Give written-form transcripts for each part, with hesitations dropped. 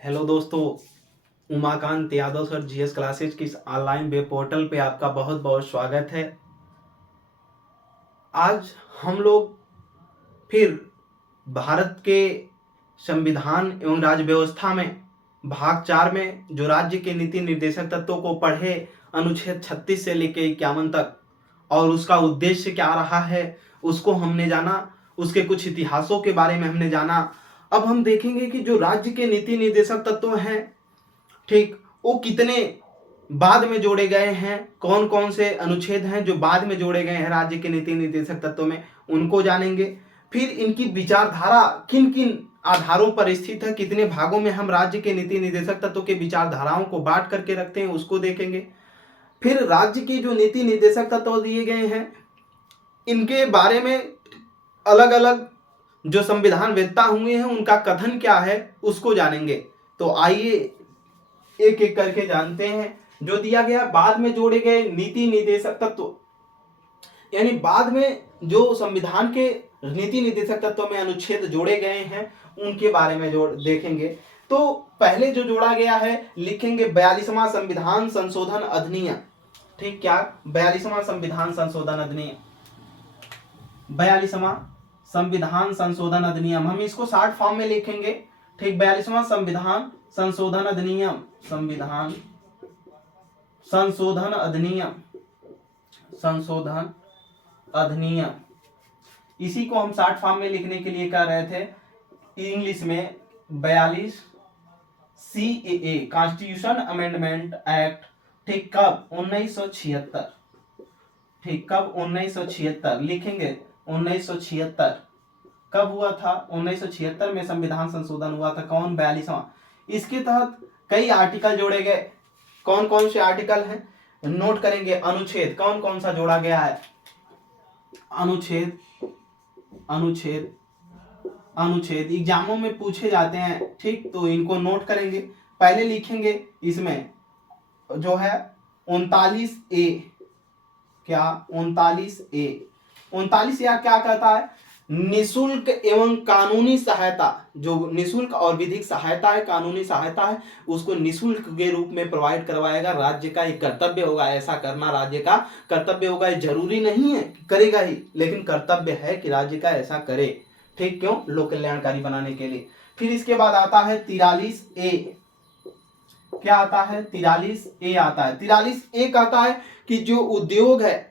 Hello दोस्तों, Umakant Yadav sir GS classes की इस ऑनलाइन वेब पोर्टल पे आपका बहुत बहुत स्वागत है। आज हम लोग फिर भारत के संविधान एवं राज्य व्यवस्था में भाग 4 में जो राज्य के नीति निर्देशक तत्वों को पढ़े, अनुच्छेद 36 से लेकर 51 तक, और उसका उद्देश्य क्या रहा है उसको हमने जाना। उसके कुछ इतिहासों के बारे में हमने जाना। अब हम देखेंगे कि जो राज्य के नीति निर्देशक तत्व हैं, ठीक, वो कितने बाद में जोड़े गए हैं, कौन कौन से अनुच्छेद हैं जो बाद में जोड़े गए हैं राज्य के नीति निर्देशक तत्व में, उनको जानेंगे। फिर इनकी विचारधारा किन किन आधारों पर स्थित है, कितने भागों में हम राज्य के नीति निर्देशक तत्व के विचारधाराओं को बांट करके रखते हैं, उसको देखेंगे। फिर राज्य की जो नीति निर्देशक तत्व दिए गए हैं, इनके बारे में अलग अलग जो संविधान वेत्ता हुए हैं उनका कथन क्या है उसको जानेंगे। तो आइए एक एक करके जानते हैं। जो दिया गया बाद में जोड़े गए नीति निर्देशक तत्व, यानी बाद में जो संविधान के नीति निर्देशक तत्व में अनुच्छेद जोड़े गए हैं उनके बारे में देखेंगे। तो पहले जो जोड़ा गया है लिखेंगे 42वां संविधान संशोधन अधिनियम। ठीक, क्या 42वां संविधान संशोधन अधिनियम, 42वां संविधान संशोधन अधिनियम, हम इसको शॉर्ट फॉर्म में लिखेंगे। ठीक, 42वां संविधान संशोधन अधिनियम, संविधान संशोधन अधिनियम, संशोधन अधिनियम, इसी को हम शॉर्ट फॉर्म में लिखने के लिए कह रहे थे इंग्लिश में 42 CAA, कॉन्स्टिट्यूशन अमेंडमेंट एक्ट। ठीक, कब 1976। ठीक, कब 1976 लिखेंगे। 1976 कब हुआ था? 1976 में संविधान संशोधन हुआ था। कौन? 42वां। इसके तहत कई आर्टिकल जोड़े गए। कौन कौन से आर्टिकल हैं नोट करेंगे। अनुच्छेद कौन कौन सा जोड़ा गया है? अनुच्छेद अनुच्छेद अनुच्छेद एग्जामों में पूछे जाते हैं। ठीक, तो इनको नोट करेंगे। पहले लिखेंगे इसमें जो है 39A। क्या? 39A। 39A क्या कहता है? निशुल्क एवं कानूनी सहायता। जो निशुल्क और विधिक सहायता है, कानूनी सहायता है, उसको निशुल्क के रूप में प्रोवाइड करवाएगा। राज्य का एक कर्तव्य होगा, ऐसा करना राज्य का कर्तव्य होगा। जरूरी नहीं है करेगा ही, लेकिन कर्तव्य है कि राज्य का ऐसा करे। ठीक, क्यों? लोक कल्याणकारी बनाने के लिए। फिर इसके बाद आता है 43A। क्या आता है? 43A आता है। 43A कहता है कि जो उद्योग है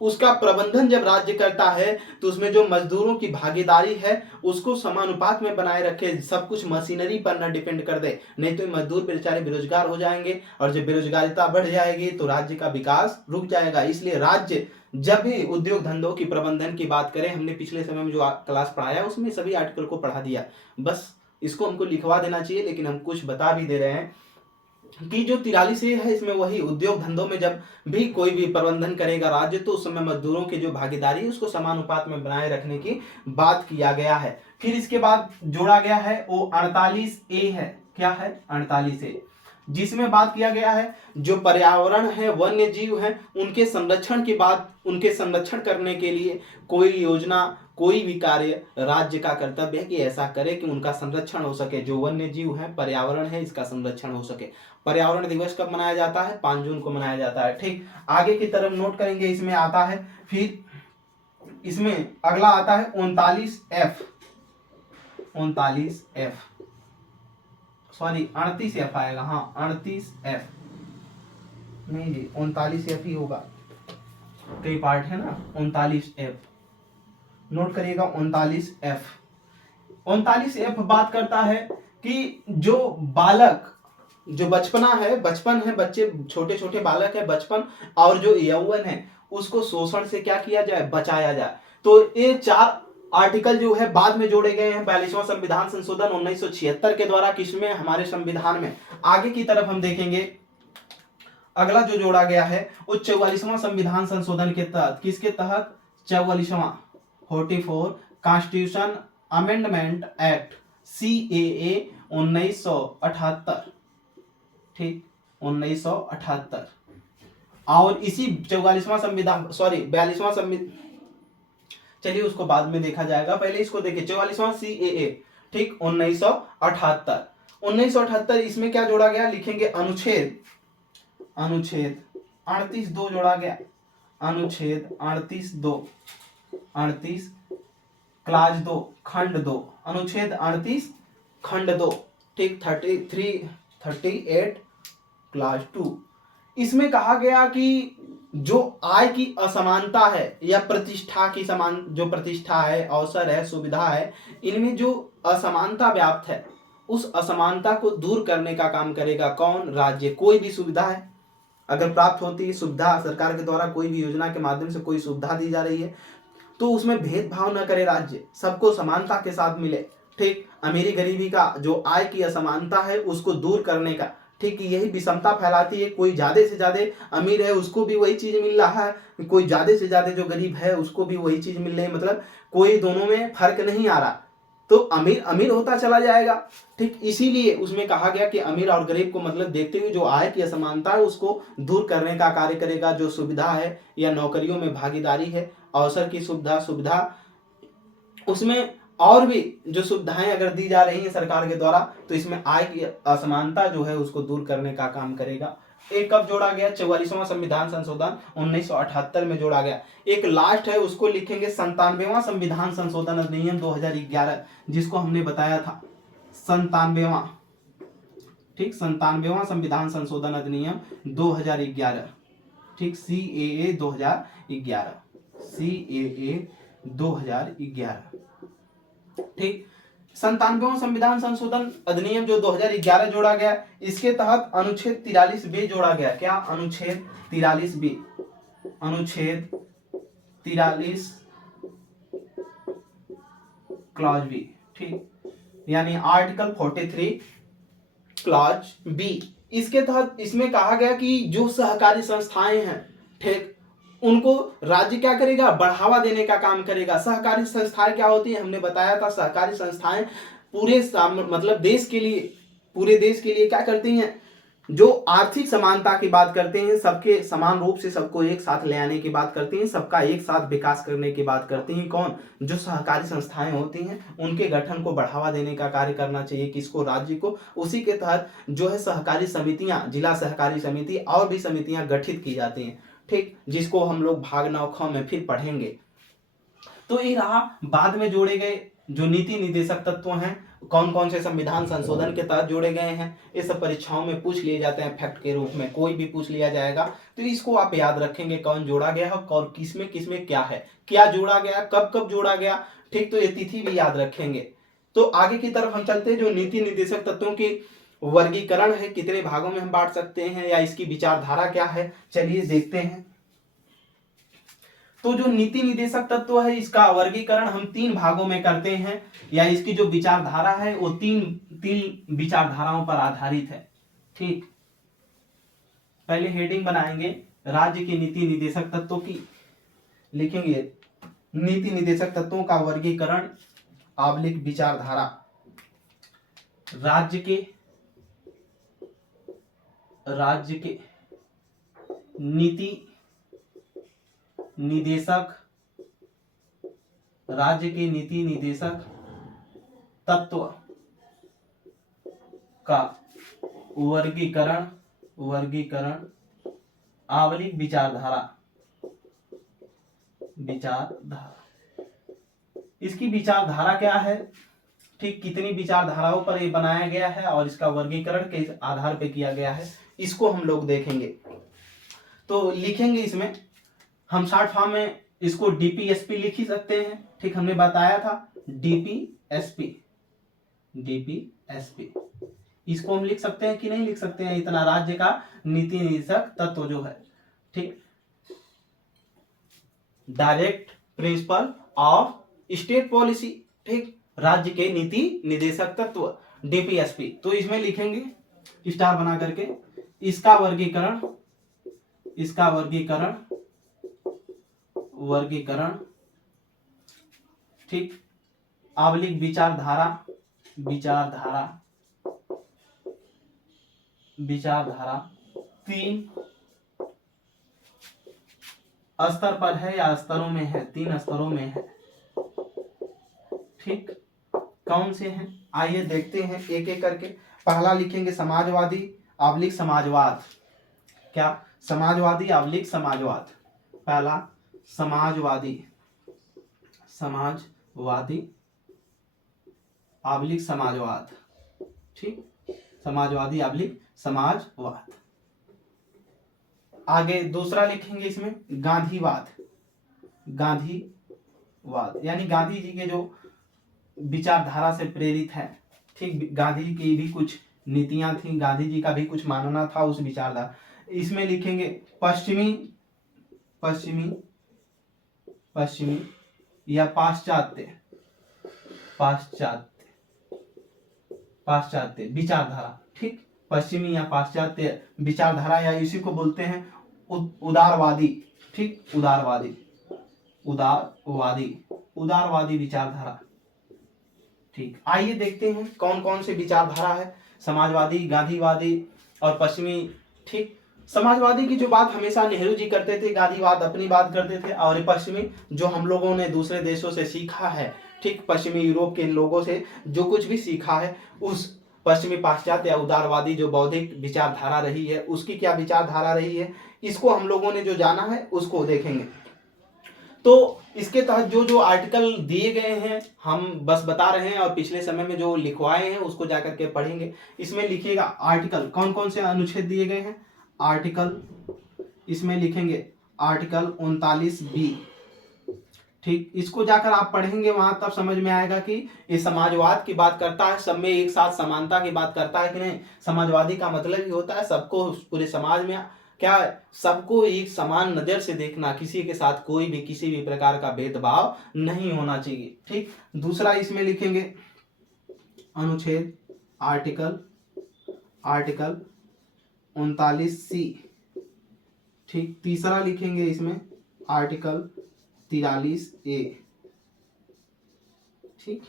उसका प्रबंधन जब राज्य करता है तो उसमें जो मजदूरों की भागीदारी है उसको समानुपात में बनाए रखे, सब कुछ मशीनरी पर न डिपेंड कर दे, नहीं तो मजदूर बेचारे बेरोजगार हो जाएंगे, और जब बेरोजगारिता बढ़ जाएगी तो राज्य का विकास रुक जाएगा। इसलिए राज्य जब भी उद्योग धंधों की प्रबंधन की बात करें, हमने पिछले समय में जो क्लास पढ़ाया उसमें सभी आर्टिकल को पढ़ा दिया, बस इसको हमको लिखवा देना चाहिए, लेकिन हम कुछ बता भी दे रहे हैं कि जो 43 है इसमें वही उद्योग धंधों में जब भी कोई भी प्रबंधन करेगा राज्य, तो उस समय मजदूरों की जो भागीदारी है उसको समानुपात में बनाए रखने की बात किया गया है। फिर इसके बाद जोड़ा गया है वो 48A है। क्या है? 48A, जिसमें बात किया गया है जो पर्यावरण है, वन्य जीव है, उनके संरक्षण की बात, उनके संरक्षण करने के लिए कोई योजना, कोई भी कार्य राज्य का कर्तव्य है कि ऐसा करे कि उनका संरक्षण हो सके। जो वन्य जीव है, पर्यावरण है, इसका संरक्षण हो सके। पर्यावरण दिवस कब मनाया जाता है? 5 जून को मनाया जाता है। ठीक, आगे की तरफ नोट करेंगे, इसमें आता है। फिर इसमें अगला आता है 39F। 39F, सॉरी 38F आएगा। हाँ, 38F नहीं जी, 39F ही होगा, कई पार्ट है ना। 39F नोट करिएगा। 39F 39F बात करता है कि जो बालक, जो बचपना है, बचपन है, बच्चे छोटे छोटे बालक है, बचपन और जो यौवन है उसको शोषण से क्या किया जाए? बचाया जाए। तो ये 4 आर्टिकल जो है बाद में जोड़े गए हैं 42वां संविधान संशोधन 1976 के द्वारा। किसमें? हमारे संविधान में। आगे की तरफ हम देखेंगे अगला जो जोड़ा गया है वो 44वां संविधान संशोधन के तहत। किसके तहत? 44वां 44 कॉन्स्टिट्यूशन अमेंडमेंट एक्ट, CAA 1978। ठीक, 1978। और इसी 44वां संविधान, सॉरी 42वां संविधान, चलिए उसको बाद में देखा जाएगा, पहले इसको देखिए। 44वां CAA, ठीक, 1978। 1978 इसमें क्या जोड़ा गया, लिखेंगे अनुच्छेद 38(2) जोड़ा गया, अनुच्छेद 38(2) क्लाज 2 खंड 2, अनुच्छेद 38 खंड 2, ठीक 38 क्लास 2। इसमें कहा गया कि जो आय की असमानता है या प्रतिष्ठा की समान, जो प्रतिष्ठा है, अवसर है, सुविधा है, इनमें जो असमानता व्याप्त है उस असमानता को दूर करने का काम करेगा कौन, राज्य। कोई भी सुविधा है अगर प्राप्त होती है, सुविधा सरकार के द्वारा कोई भी योजना के माध्यम से कोई सुविधा दी जा रही है तो उसमें भेदभाव न करे राज्य, सबको समानता के साथ मिले, ठीक। अमीरी गरीबी का जो आय की असमानता है उसको दूर करने का, ठीक। यही विषमता फैलाती है, कोई ज्यादा से ज्यादा अमीर है उसको भी वही चीज मिल रहा है, कोई ज्यादा से ज्यादा जो गरीब है उसको भी वही चीज मिल रही है, मतलब कोई दोनों में फर्क नहीं आ रहा, तो अमीर अमीर होता चला जाएगा, ठीक। इसीलिए उसमें कहा गया कि अमीर और गरीब को मतलब देखते हुए जो आय की असमानता है उसको दूर करने का कार्य करेगा। जो सुविधा है या नौकरियों में भागीदारी है, अवसर की सुविधा उसमें और भी जो सुविधाएं अगर दी जा रही हैं सरकार के द्वारा तो इसमें आय की असमानता जो है उसको दूर करने का काम करेगा। एक कब जोड़ा गया, 44वां संविधान संशोधन 1978 में जोड़ा गया। एक लास्ट है उसको लिखेंगे 97वां संविधान संशोधन अधिनियम 2011, जिसको हमने बताया था 97वां, ठीक 97वां संविधान संशोधन अधिनियम 2011, ठीक CAA 2011, CAA 2011, ठीक। 97वां संविधान संशोधन अधिनियम जो 2011 जोड़ा गया, इसके तहत अनुच्छेद 43B जोड़ा गया। क्या, अनुच्छेद 43B, अनुच्छेद 43 क्लॉज बी, ठीक, यानी आर्टिकल 43 क्लॉज बी। इसके तहत इसमें कहा गया कि जो सहकारी संस्थाएं हैं, ठीक, उनको राज्य क्या करेगा, बढ़ावा देने का काम करेगा। सहकारी संस्थाएं क्या होती है, हमने बताया था सहकारी संस्थाएं पूरे मतलब देश के लिए, पूरे देश के लिए क्या करती हैं, जो आर्थिक समानता की बात करते हैं, सबके समान रूप से सबको एक साथ ले आने की बात करती हैं, सबका एक साथ विकास करने की बात करती हैं। कौन, जो सहकारी संस्थाएं होती हैं उनके गठन को बढ़ावा देने का कार्य करना चाहिए, किसको, राज्य को। उसी के तहत जो है सहकारी समितियां, जिला सहकारी समिति और भी समितियां गठित की जाती हैं, ठीक, जिसको हम लोग भाग 9 में फिर पढ़ेंगे। तो ये रहा बाद में जोड़े गए जो नीति निदेशक तत्व हैं, कौन कौन से संविधान संशोधन के तहत जोड़े गए हैं। ये सब परीक्षाओं में पूछ लिए जाते हैं, फैक्ट के रूप में कोई भी पूछ लिया जाएगा तो इसको आप याद रखेंगे, कौन जोड़ा गया है और किसमें किसमें क्या है, क्या जोड़ा गया, कब कब जोड़ा गया, ठीक। तो ये तिथि भी याद रखेंगे। तो आगे की तरफ हम चलते हैं। जो नीति निदेशक तत्वों की वर्गीकरण है, कितने भागों में हम बांट सकते हैं या इसकी विचारधारा क्या है, चलिए देखते हैं। तो जो नीति निदेशक तत्व है इसका वर्गीकरण हम 3 भागों में करते हैं, या इसकी जो विचारधारा है वो तीन विचारधाराओं पर आधारित है, ठीक। पहले हेडिंग बनाएंगे राज्य के नीति निदेशक तत्वों की, लिखेंगे नीति निदेशक तत्वों का वर्गीकरण / विचारधारा। राज्य के नीति निदेशक, राज्य के नीति निदेशक तत्व का वर्गीकरण आवलिक विचारधारा। इसकी विचारधारा क्या है, ठीक, कितनी विचारधाराओं पर ये बनाया गया है और इसका वर्गीकरण किस आधार पे किया गया है, इसको हम लोग देखेंगे। तो लिखेंगे इसमें हम शॉर्ट फॉर्म में इसको डीपीएसपी लिख ही सकते हैं, ठीक, हमने बताया था डीपीएसपी। इसको हम लिख सकते हैं कि नहीं लिख सकते हैं, इतना राज्य का नीति निदेशक तत्व जो है, ठीक, direct principle of state policy, ठीक, राज्य के नीति निदेशक तत्व डीपीएसपी। तो इसमें लिखेंगे स्टार बना करके इसका वर्गीकरण, ठीक, आवलिक विचारधारा 3 स्तर पर है या स्तरों में है, 3 स्तरों में है, ठीक। कौन से हैं, आइए देखते हैं एक एक करके। पहला लिखेंगे समाजवादी / समाजवाद। क्या, समाजवादी / समाजवाद। पहला समाजवादी / समाजवाद। ठीक, समाजवादी / समाजवाद। आगे दूसरा लिखेंगे इसमें गांधीवाद यानी गांधी जी के जो विचारधारा से प्रेरित है। ठीक, गांधी की भी कुछ नीतियां थी, गांधी जी का भी कुछ मानना था उस विचारधारा। इसमें लिखेंगे पश्चिमी या पाश्चात्य विचारधारा। ठीक, पश्चिमी या पाश्चात्य विचारधारा, या इसी को बोलते हैं उदारवादी। ठीक, उदारवादी विचारधारा। ठीक, आइए देखते हैं कौन कौन से विचारधारा है, समाजवादी, गांधीवादी और पश्चिमी। ठीक, समाजवादी की जो बात हमेशा नेहरू जी करते थे, गांधीवाद अपनी बात करते थे, और पश्चिमी जो हम लोगों ने दूसरे देशों से सीखा है, ठीक, पश्चिमी यूरोप के लोगों से जो कुछ भी सीखा है, उस पश्चिमी पाश्चात्य या उदारवादी जो बौद्धिक विचारधारा रही है, उसकी क्या विचारधारा रही है, इसको हम लोगों ने जो जाना है उसको देखेंगे। तो इसके तहत जो जो आर्टिकल दिए गए हैं हम बस बता रहे हैं, और पिछले समय में जो लिखवाए हैं उसको जाकर के पढ़ेंगे। इसमें लिखिएगा आर्टिकल, कौन कौन से अनुच्छेद दिए गए हैं, आर्टिकल, इसमें लिखेंगे आर्टिकल 39B। ठीक, इसको जाकर आप पढ़ेंगे वहां, तब समझ में आएगा कि ये समाजवाद की बात करता है, सब में एक साथ समानता की बात करता है कि नहीं। समाजवादी का मतलब ही होता है सबको, पूरे समाज में क्या है, सबको एक समान नजर से देखना, किसी के साथ कोई भी किसी भी प्रकार का भेदभाव नहीं होना चाहिए। ठीक, दूसरा इसमें लिखेंगे अनुच्छेद आर्टिकल 39C। ठीक, तीसरा लिखेंगे इसमें आर्टिकल 43A। ठीक,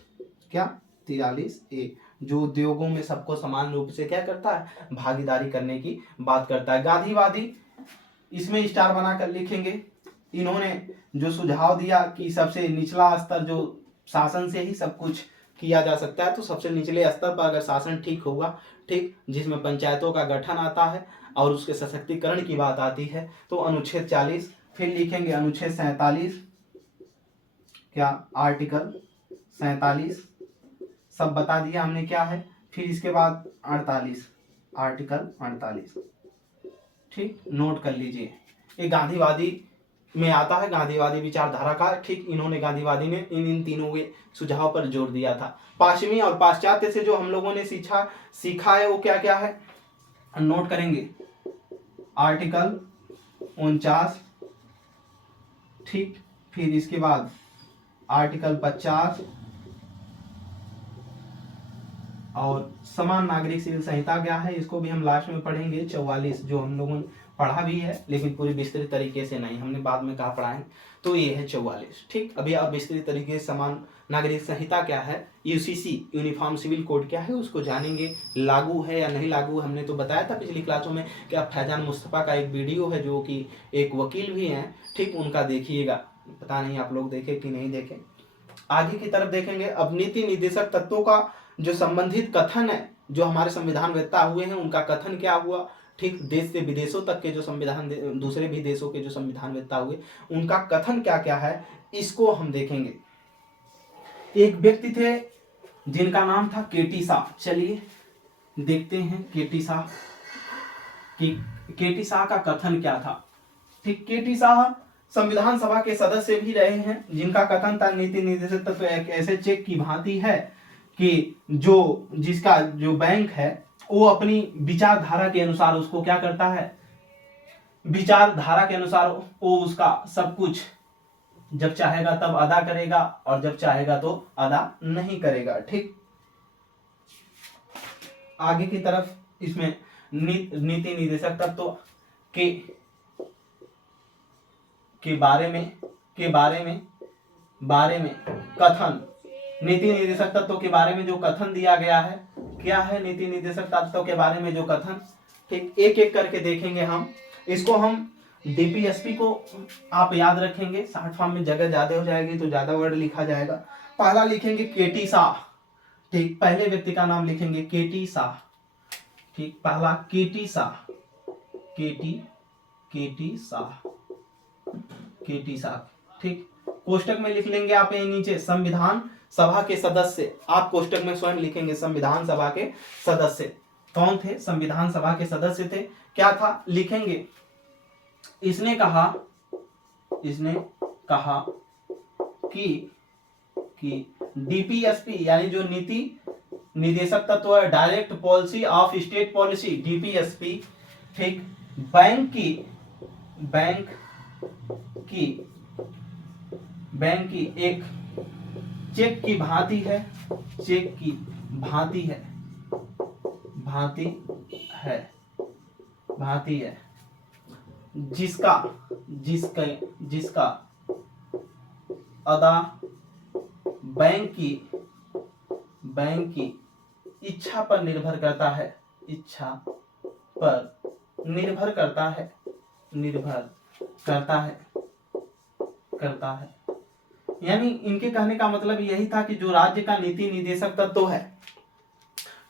क्या, 43A जो उद्योगों में सबको समान रूप से क्या करता है, भागीदारी करने की बात करता है। गांधीवादी, इसमें स्टार बनाकर लिखेंगे, इन्होंने जो सुझाव दिया कि सबसे निचला स्तर जो शासन से ही सब कुछ किया जा सकता है, तो सबसे निचले स्तर पर अगर शासन ठीक होगा, ठीक, जिसमें पंचायतों का गठन आता है और उसके सशक्तिकरण की बात आती है, तो अनुच्छेद 40। फिर लिखेंगे अनुच्छेद 47, क्या, आर्टिकल 47 सब बता दिया हमने क्या है। फिर इसके बाद 48, आर्टिकल 48। ठीक, नोट कर लीजिए, ये गांधीवादी में आता है, गांधीवादी विचारधारा का। ठीक, इन्होंने गांधीवादी ने इन तीनों के सुझाव पर जोर दिया था। पश्चिमी और पाश्चात्य से जो हम लोगों ने सीखा है वो क्या क्या है, नोट करेंगे, आर्टिकल 49। ठीक, फिर इसके बाद आर्टिकल 50 और समान नागरिक सिविल संहिता क्या है, इसको भी हम लास्ट में पढ़ेंगे। 44 जो हम लोगों ने पढ़ा भी है, लेकिन पूरी विस्तृत तरीके से नहीं, हमने बाद में कहा पढ़ाएं, तो ये है 44। ठीक, अभी आप विस्तृत तरीके से समान नागरिक संहिता क्या है, यूसीसी यूनिफॉर्म सिविल कोड क्या है, उसको जानेंगे, लागू है या नहीं लागू। हमने तो बताया था पिछली क्लासों में कि आप फैजान मुस्तफ़ा का एक वीडियो है, जो कि एक वकील भी हैं, ठीक, उनका देखिएगा, पता नहीं आप लोग देखे कि नहीं देखे। आगे की तरफ देखेंगे, अब नीति निर्देशक तत्वों का जो संबंधित कथन है, जो हमारे संविधान वेत्ता हुए हैं उनका कथन क्या हुआ। ठीक, देश से विदेशों तक के जो संविधान, दूसरे भी देशों के जो संविधान वेत्ता हुए उनका कथन क्या क्या है, इसको हम देखेंगे। एक व्यक्ति थे जिनका नाम था केटी शाह। चलिए देखते हैं केटी शाह का कथन क्या था। ठीक, केटी शाह संविधान सभा के सदस्य भी रहे हैं, जिनका कथन था नीति निर्देशक तत्व एक ऐसे चेक की भांति है कि जिसका जो बैंक है वो अपनी विचारधारा के अनुसार उसको क्या करता है, विचारधारा के अनुसार वो उसका सब कुछ जब चाहेगा तब अदा करेगा और जब चाहेगा तो अदा नहीं करेगा। ठीक, आगे की तरफ इसमें नीति निर्देशक तत्व के बारे में कथन, नीति निर्देशक तत्व के बारे में जो कथन दिया गया है, क्या है नीति निर्देशक तत्व के बारे में जो कथन। ठीक, एक एक करके देखेंगे हम इसको। हम डीपीएसपी को आप याद रखेंगे, शॉर्ट फॉर्म में जगह ज्यादा हो जाएगी तो ज्यादा वर्ड लिखा जाएगा। पहला लिखेंगे केटी शाह। ठीक, पहले व्यक्ति का नाम लिखेंगे केटी शाह। ठीक, पहला केटी शाह, केटी शाह, केटी शाह। ठीक, कोष्टक में लिख लेंगे आप यहीं नीचे संविधान सभा के सदस्य। आप कोष्टक में स्वयं लिखेंगे संविधान सभा के सदस्य। कौन थे? संविधान सभा के सदस्य थे। क्या था? लिखेंगे इसने कहा कि डीपीएसपी यानी जो नीति निदेशक तत्व है, direct policy of state policy, DPSP, ठीक, बैंक की एक चेक की भांति है, जिसका अदा बैंक की इच्छा पर निर्भर करता है। यानी इनके कहने का मतलब यही था कि जो राज्य का नीति निदेशक तत्व है,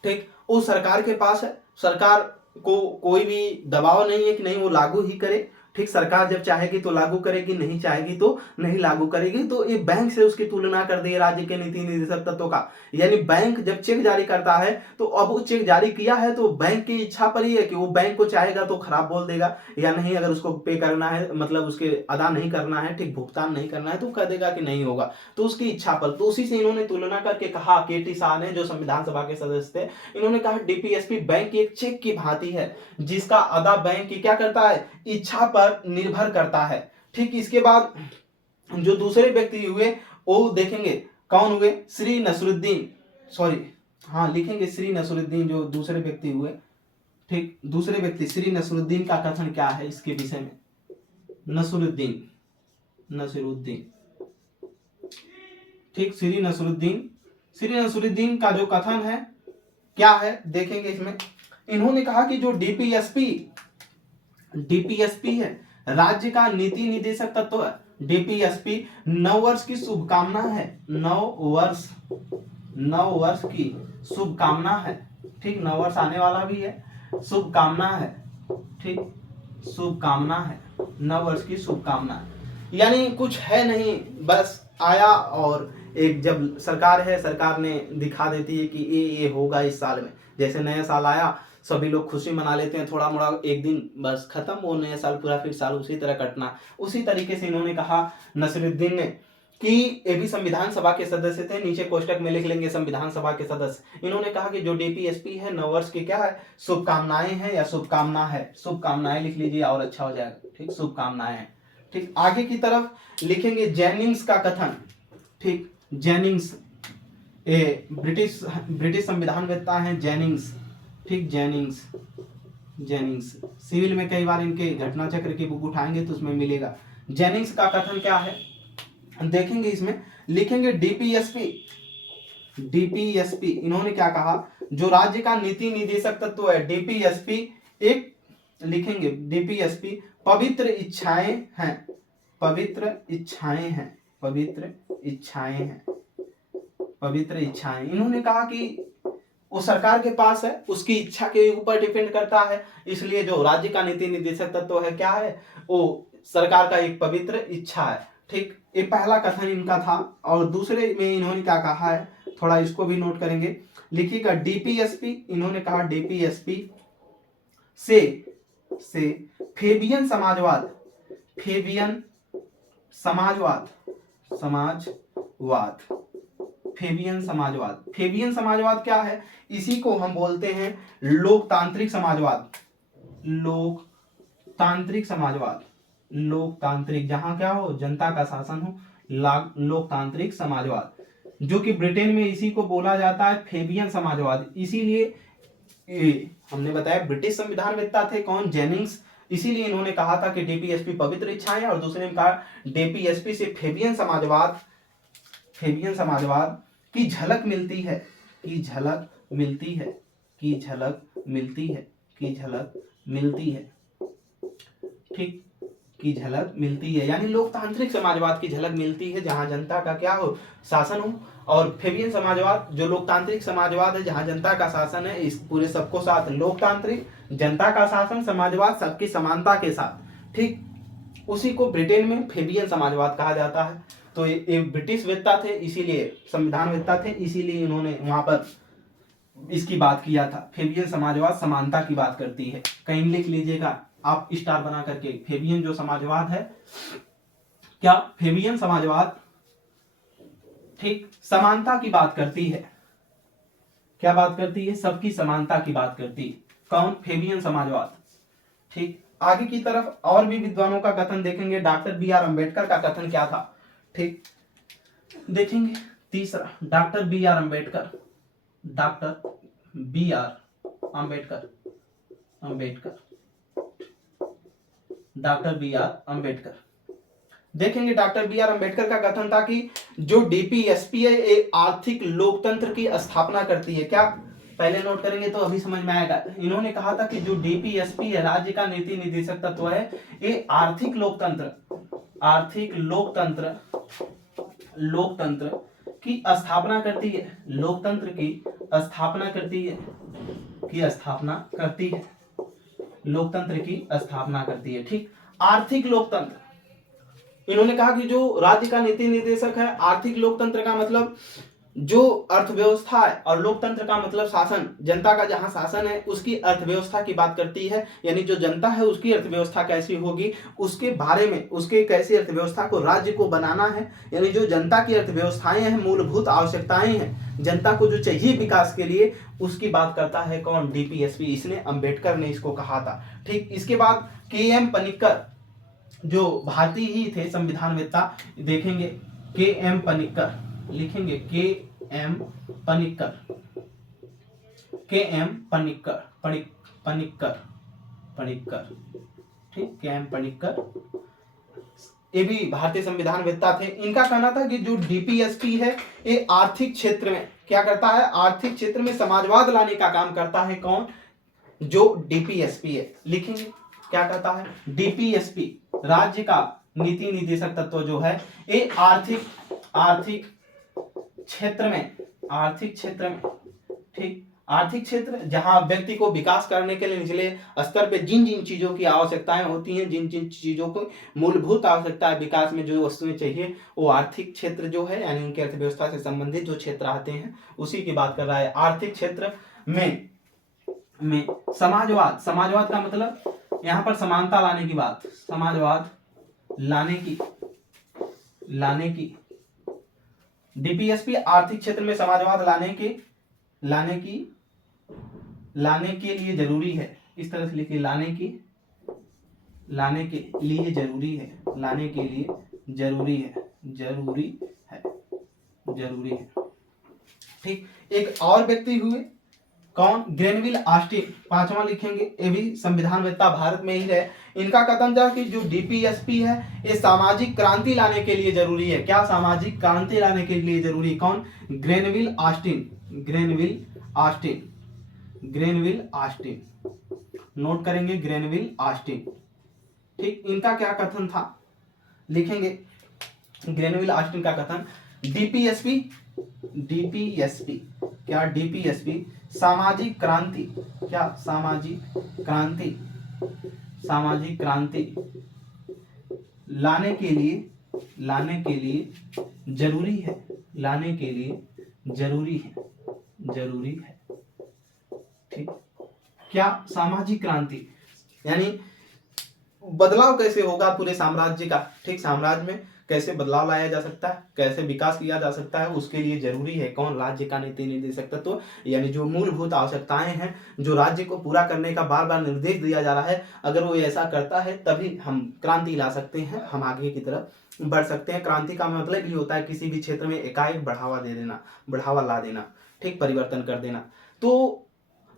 ठीक, वो सरकार के पास है। सरकार को कोई भी दबाव नहीं है कि नहीं वो लागू ही करे। ठीक, सरकार जब चाहेगी तो लागू करेगी, नहीं चाहेगी तो नहीं लागू करेगी। तो ये बैंक से उसकी तुलना कर दी राज्य के नीति निदेशक तत्व का। यानी बैंक जब चेक जारी करता है तो अब वो चेक जारी किया है तो बैंक की इच्छा पर ही है कि वो बैंक को चाहेगा तो खराब बोल देगा, या नहीं अगर उसको पे करना है, मतलब उसके अदा नहीं करना है, ठीक, भुगतान नहीं करना है तो कह देगा कि नहीं होगा, तो उसकी इच्छा पर। तो उसी से इन्होंने तुलना करके कहा, केटी शाह ने, जो संविधान सभा के सदस्य थे, इन्होंने कहा डीपीएसपी बैंक की एक चेक की भांति है, जिसका अदा बैंक की क्या करता है? इच्छा पर निर्भर करता है। ठीक, इसके बाद जो दूसरे व्यक्ति हुए वो देखेंगे कौन हुए? श्री नसरुद्दीन, लिखेंगे श्री नसरुद्दीन, जो दूसरे व्यक्ति हुए। ठीक, दूसरे व्यक्ति श्री नसरुद्दीन का कथन क्या है इसके विषय में? नसरुद्दीन, ठीक, श्री नसरुद्दीन का जो कथन है क्या है देखेंगे इसमें। इन्होंने कहा कि जो डीपीएसपी है, राज्य का नीति निदेशक तत्व है, डीपीएसपी 9 वर्ष की शुभकामना है, 9 वर्ष की शुभकामना है। ठीक, 9 वर्ष आने वाला भी है, शुभकामना है। ठीक, शुभकामना है, 9 वर्ष की शुभकामना। यानी कुछ है नहीं, बस आया और एक जब सरकार है, सरकार ने दिखा देती है कि ये होगा इस साल में। जैसे नया साल आया, सभी लोग खुशी मना लेते हैं, थोड़ा मोड़ा एक दिन बस खत्म, वो नया साल पूरा फिर साल उसी तरह कटना। उसी तरीके से इन्होंने कहा नसरुद्दीन ने कि ये भी संविधान सभा के सदस्य थे। नीचे कोष्टक में लिख लेंगे संविधान सभा के सदस्य। इन्होंने कहा कि जो डीपीएसपी है 9 वर्ष की क्या है? शुभकामनाएं हैं या शुभकामना है, शुभकामनाएं लिख लीजिए और अच्छा हो जाएगा। ठीक, शुभकामनाएं हैं। ठीक, आगे की तरफ लिखेंगे जेनिंग्स का कथन। ठीक, जेनिंग्स ब्रिटिश संविधानवेत्ता हैं जेनिंग्स। ठीक, जेनिंग्स सिविल में कई बार इनके घटना चक्र की बुक उठाएंगे तो उसमें मिलेगा। जेनिंग्स का कथन क्या है देखेंगे। इसमें लिखेंगे डीपीएसपी इन्होंने क्या कहा? जो राज्य का नीति निदेशक तत्व है डीपीएसपी, एक लिखेंगे डीपीएसपी पवित्र इच्छाएं। इन्होंने कहा कि वो सरकार के पास है, उसकी इच्छा के ऊपर डिपेंड करता है। इसलिए जो राज्य का नीति निदेशक तत्व है क्या है? वो सरकार का एक पवित्र इच्छा है। ठीक, ये पहला कथन इनका था। और दूसरे में इन्होंने क्या कहा है, थोड़ा इसको भी नोट करेंगे। लिखिएगा डीपीएसपी, इन्होंने कहा डीपीएसपी से फेबियन समाजवाद क्या है? इसी को हम बोलते हैं लोकतांत्रिक समाजवाद, जहां क्या हो? जनता का शासन हो, लोकतांत्रिक समाजवाद, जो कि ब्रिटेन में इसी को बोला जाता है फेबियन समाजवाद। इसीलिए हमने बताया ब्रिटिश संविधानवेत्ता थे कौन? जेनिंग्स। इसीलिए इन्होंने कहा था कि डीपीएसपी पवित्र इच्छाएं, और दूसरे ने कहा डीपीएसपी से फेबियन समाजवाद की झलक मिलती है। ठीक, की झलक मिलती है, यानी लोकतांत्रिक समाजवाद की झलक मिलती है जहां जनता का क्या हो, शासन हो। और फेबियन समाजवाद जो लोकतांत्रिक समाजवाद है जहां जनता का शासन है, इस पूरे सबको साथ लोकतांत्रिक, जनता का शासन, समाजवाद सबकी समानता के साथ, ठीक, उसी को ब्रिटेन में फेबियन समाजवाद कहा जाता है। तो ये ब्रिटिश वेत्ता थे, इसीलिए संविधानवेत्ता थे, इसीलिए इन्होंने वहां पर इसकी बात किया था। फेबियन समाजवाद समानता की बात करती है, कहीं लिख लीजिएगा आप स्टार बना करके। फेबियन जो समाजवाद है, क्या फेबियन समाजवाद, ठीक, समानता की बात करती है। क्या बात करती है? सबकी समानता की बात करती है। कौन? फेबियन समाजवाद। ठीक, आगे की तरफ और भी विद्वानों का कथन देखेंगे। डॉक्टर बी आर अम्बेडकर का कथन क्या था, ठीक, देखेंगे। तीसरा, doctor B R Ambedkar, doctor B R Ambedkar, doctor B R Ambedkar, देखेंगे। डॉक्टर बी आर अम्बेडकर का कथन था कि जो डीपीएसपी है एक आर्थिक लोकतंत्र की स्थापना करती है। क्या? पहले नोट करेंगे तो अभी समझ में आएगा। इन्होंने कहा था कि जो डीपीएसपी है, राज्य का नीति निर्देशक तत्व है, ये आर्थिक लोकतंत्र की स्थापना करती है, लोकतंत्र की स्थापना करती है, लोकतंत्र की स्थापना करती है, ठीक। आर्थिक लोकतंत्र, इन्होंने कहा कि जो राज्य का नीति निर्देशक है, आर्थिक लोकतंत्र का मतलब जो अर्थव्यवस्था है, और लोकतंत्र का मतलब शासन, जनता का जहां शासन है उसकी अर्थव्यवस्था की बात करती है। यानी जो जनता है उसकी अर्थव्यवस्था कैसी होगी, उसके बारे में, उसके कैसी अर्थव्यवस्था को राज्य को बनाना है। यानी जो जनता की अर्थव्यवस्थाएं हैं, मूलभूत आवश्यकताएं हैं, जनता को जो चाहिए विकास के लिए, उसकी बात करता है कौन? डीपीएसपी। इसने अम्बेडकर ने इसको कहा था, ठीक। इसके बाद के एम पनिक्कर, जो भारतीय ही थे संविधानवेत्ता, देखेंगे। के एम पनिक्कर, लिखेंगे के एम पनिक्कर, ठीक, के एम पनिक्कर, ये भी भारतीय संविधानवेत्ता थे। इनका कहना था कि जो डीपीएसपी है ये आर्थिक क्षेत्र में क्या करता है? आर्थिक क्षेत्र में समाजवाद लाने का काम करता है। कौन? जो डीपीएसपी है, लिखेंगे। क्या कहता है? डीपीएसपी राज्य का नीति निर्देशक तत्व जो है, ये आर्थिक क्षेत्र में, ठीक, आर्थिक क्षेत्र जहां व्यक्ति को विकास करने के लिए निचले स्तर पे जिन जिन चीजों की आवश्यकताएं होती हैं, जिन जिन चीजों को मूलभूत आवश्यकता है विकास में, जो वस्तुएं चाहिए, वो आर्थिक क्षेत्र जो है, यानी उनकी अर्थव्यवस्था से संबंधित जो क्षेत्र आते हैं, उसी की बात कर रहा है। आर्थिक क्षेत्र में समाजवाद का मतलब यहां पर समानता लाने की बात, समाजवाद लाने की डीपीएसपी आर्थिक क्षेत्र में समाजवाद लाने के लिए जरूरी है। इस तरह से लिखिए, लाने के लिए जरूरी है, ठीक। एक और व्यक्ति हुए, कौन? ग्रेनविल ऑस्टिन, पांचवा लिखेंगे। ये भी संविधानवेत्ता भारत में ही रहे। इनका कथन था कि जो डीपीएसपी है ये सामाजिक क्रांति लाने के लिए जरूरी है। क्या? सामाजिक क्रांति लाने के लिए जरूरी। कौन? ग्रेनविल ऑस्टिन, नोट करेंगे, ग्रेनविल ऑस्टिन, ठीक। इनका क्या कथन था, लिखेंगे। ग्रेनविल ऑस्टिन का कथन, डीपीएसपी क्या? डीपीएसपी सामाजिक क्रांति लाने के लिए जरूरी है, ठीक। क्या? सामाजिक क्रांति, यानी बदलाव कैसे होगा पूरे साम्राज्य का, ठीक। साम्राज्य में कैसे बदलाव लाया जा सकता है, कैसे विकास किया जा सकता है, उसके लिए जरूरी है कौन? राज्य का नीति निर्देशक तत्व। यानी जो मूलभूत आवश्यकताएं हैं, जो राज्य को पूरा करने का बार बार निर्देश दिया जा रहा है, अगर वो ऐसा करता है तभी हम क्रांति ला सकते हैं, हम आगे की तरफ बढ़ सकते हैं। क्रांति का मतलब ये होता है किसी भी क्षेत्र में एकाएक बढ़ावा ला देना, ठीक, परिवर्तन कर देना। तो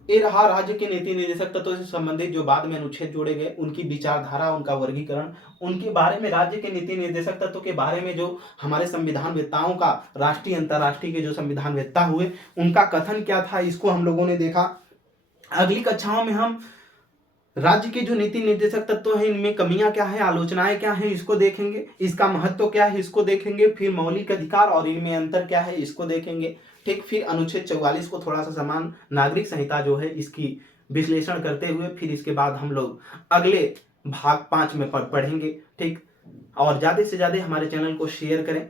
ये रहा राज्य के नीति निर्देशक तत्व से संबंधित जो बाद में अनुच्छेद जोड़े गए, उनकी विचारधारा, उनका वर्गीकरण, उनके बारे में, राज्य के नीति निर्देशक तत्व के बारे में जो हमारे संविधानवेत्ताओं का, राष्ट्रीय अंतर्राष्ट्रीय के जो संविधानवेत्ता हुए, उनका कथन क्या था, इसको हम लोगों ने देखा। अगली कक्षाओं में हम राज्य के जो नीति निर्देशक तत्व हैं इनमें कमियां क्या है, आलोचनाएं क्या है, इसको देखेंगे। इसका महत्व क्या है, इसको देखेंगे। फिर मौलिक अधिकार और इनमें अंतर क्या है, इसको देखेंगे। ठीक, फिर अनुच्छेद 44 को थोड़ा सा समान नागरिक संहिता जो है इसकी विश्लेषण करते हुए फिर इसके बाद हम लोग अगले भाग 5 में पढ़ेंगे। ठीक, और ज़्यादा से ज़्यादा हमारे चैनल को शेयर करें।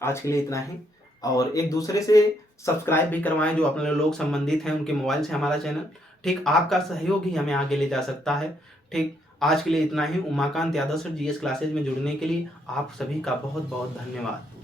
आज के लिए इतना ही, और एक दूसरे से सब्सक्राइब भी करवाएं जो अपने लोग संबंधित हैं उनके मोबाइल से हमारा चैनल। ठीक, आपका सहयोग ही हमें आगे ले जा सकता है। ठीक, आज के लिए इतना ही। Umakant Yadav sir, GS classes में जुड़ने के लिए आप सभी का बहुत बहुत धन्यवाद।